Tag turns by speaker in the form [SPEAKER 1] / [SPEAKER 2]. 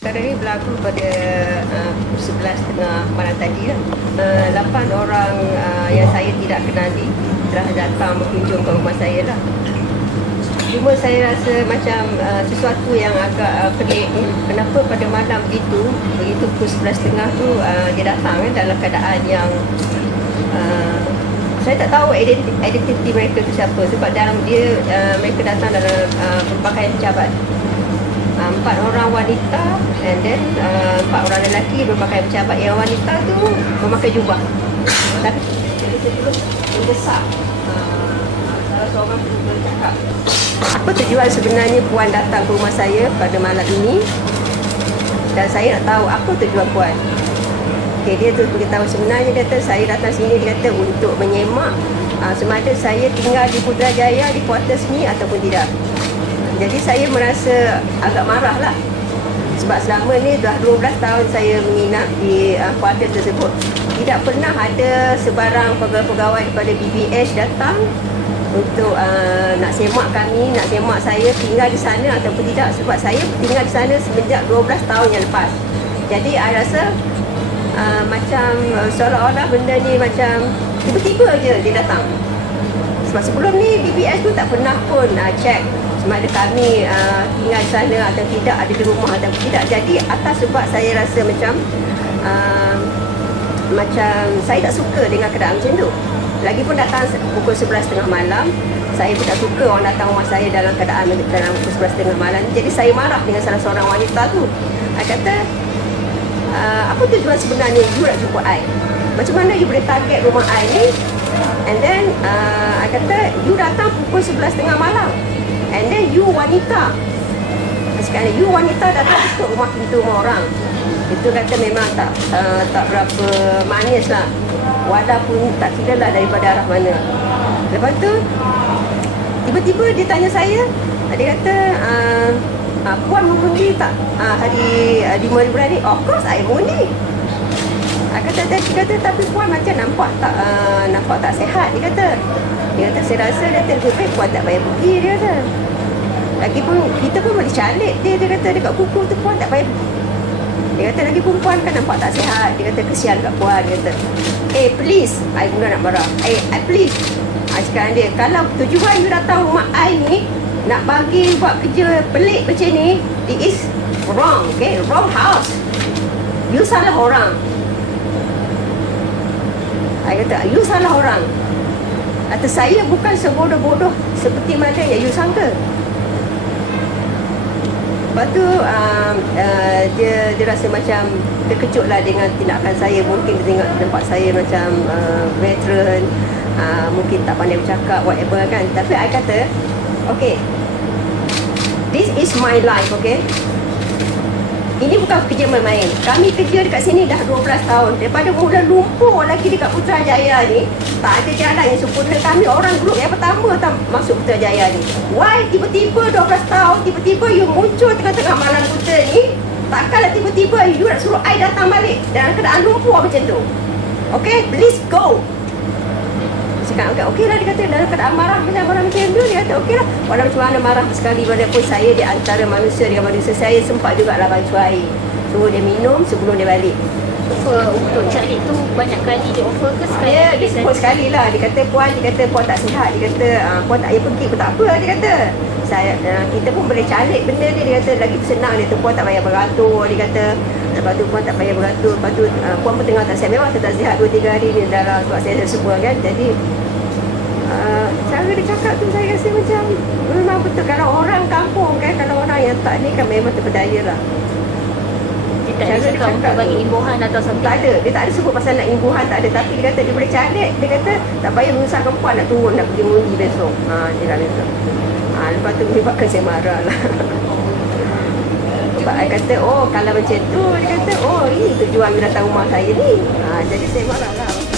[SPEAKER 1] Perkara ini berlaku pada uh, pukul 11.30 malam tadi lah. Uh, 8 orang uh, yang saya tidak kenali telah datang berkunjung ke rumah saya lah. Cuma saya rasa macam uh, sesuatu yang agak uh, pelik. Kenapa pada malam itu, begitu pukul 11.30 tu uh, dia datang kan dalam keadaan yang uh, saya tak tahu identiti, identiti mereka tu siapa sebab dalam dia uh, mereka datang dalam uh, berpakaian pejabat uh, empat orang wanita and then uh, empat orang lelaki berpakaian pejabat. Yang wanita tu memakai jubah. Tapi uh, apa tujuan sebenarnya puan datang ke rumah saya pada malam ini? Dan saya nak tahu apa tujuan puan. Okay, dia tu beritahu sebenarnya dia kata saya datang sini dia kata untuk menyemak. Uh, semada saya tinggal di Putrajaya di quarters ni ataupun tidak. Jadi saya merasa agak marah lah sebab selama ni dah 12 tahun saya menginap di uh, quarters tersebut tidak pernah ada sebarang pegawai-pegawai daripada BBH datang untuk uh, nak semak kami, nak semak saya tinggal di sana ataupun tidak sebab saya tinggal di sana semenjak 12 tahun yang lepas. Jadi saya rasa uh, macam uh, seolah-olah benda ni macam tiba-tiba je dia datang. Sebab sebelum ni BBS tu tak pernah pun uh, check sama ada kami uh, tinggal sana atau tidak, ada di rumah atau tidak. Jadi atas sebab saya rasa macam uh, macam saya tak suka dengan keadaan macam tu. Lagipun datang pukul 11.30 malam, saya pun tak suka orang datang rumah saya dalam keadaan dalam pukul 11.30 malam. Jadi saya marah dengan salah seorang wanita tu. Saya kata, uh, apa tujuan sebenarnya you nak jumpa I? Macam mana you boleh target rumah I ni? And then, uh, I kata, you datang pukul 11.30 malam. And then, you wanita. Sekarang you wanita datang ke rumah pintu rumah orang. Itu kata memang tak uh, tak berapa manis lah. Walaupun tak kira lah daripada arah mana. Lepas tu, tiba-tiba dia tanya saya, dia kata, uh, uh, Puan mengundi tak uh, hari uh, 5 ribu hari? Of course, I mengundi. Kata, dia, kata, tapi Puan macam nampak tak uh, nampak tak sehat, dia kata. Dia kata, saya rasa dia kata, lebih baik Puan tak payah pergi, dia kata. Lagipun, kita pun boleh calik dia, dia kata, dekat kuku tu Puan tak payah pergi. Dia kata, lagi pun Puan kan nampak tak sihat. Dia kata, kesian kat Puan, dia kata. Eh, please. I mula nak marah. Eh, I please. Uh, sekarang dia, kalau tujuan you datang rumah I ni, nak bagi buat kerja pelik macam ni it is wrong okay wrong house you salah orang saya kata you salah orang? Kata saya bukan sebodoh-bodoh seperti mana yang you sangka. Lepas tu um, uh, dia, dia rasa macam terkejut lah dengan tindakan saya. Mungkin dia tengok tempat saya macam uh, veteran uh, Mungkin tak pandai bercakap whatever kan. Tapi saya kata Okay This is my life okay ini bukan kerja main-main. Kami kerja dekat sini dah 12 tahun. Daripada mula lumpur lagi dekat Putrajaya ni, tak ada jalan yang sempurna. Kami orang grup yang pertama tak masuk Putrajaya ni. Why tiba-tiba 12 tahun, tiba-tiba you muncul tengah-tengah malam buta ni, takkanlah tiba-tiba you nak suruh I datang balik dalam keadaan lumpur macam tu. Okay, please go cakap okay, okey lah dia kata dalam keadaan marah macam orang macam tu dia kata okey lah. Walau macam mana marah sekali walaupun saya di antara manusia dengan manusia saya sempat juga lah bantu air. Suruh dia minum sebelum dia balik.
[SPEAKER 2] Offer untuk cari tu banyak kali dia offer ke sekali?
[SPEAKER 1] Dia, dia sebut sekali lah dia kata puan dia kata puan tak sihat. Dia kata uh, puan tak payah pergi. Pun tak apa dia kata. Saya, uh, kita pun boleh calik benda ni. Dia kata lagi senang dia tu puan tak payah beratur. Dia kata lepas tu puan tak payah beratur. Lepas tu uh, puan pun tengah tak sihat. Memang saya tak sihat 2-3 hari ni dalam sebab saya semua kan. Jadi uh, cara dia cakap tu saya rasa macam memang betul. Kalau orang kampung kan kalau orang yang tak ni kan memang terpedaya lah.
[SPEAKER 2] Dia tak ada cakap untuk bagi imbuhan atau something?
[SPEAKER 1] Tak ada. Dia tak ada sebut pasal nak imbuhan tak ada. Tapi dia kata dia boleh cari. Dia kata tak payah menyusahkan puan nak turun nak pergi mengundi besok. Ha, dia kata. Ha, lepas tu menyebabkan saya marah lah sebab saya kata oh kalau macam tu dia kata oh ini tujuan dia datang rumah saya ni. Ha, jadi saya marah lah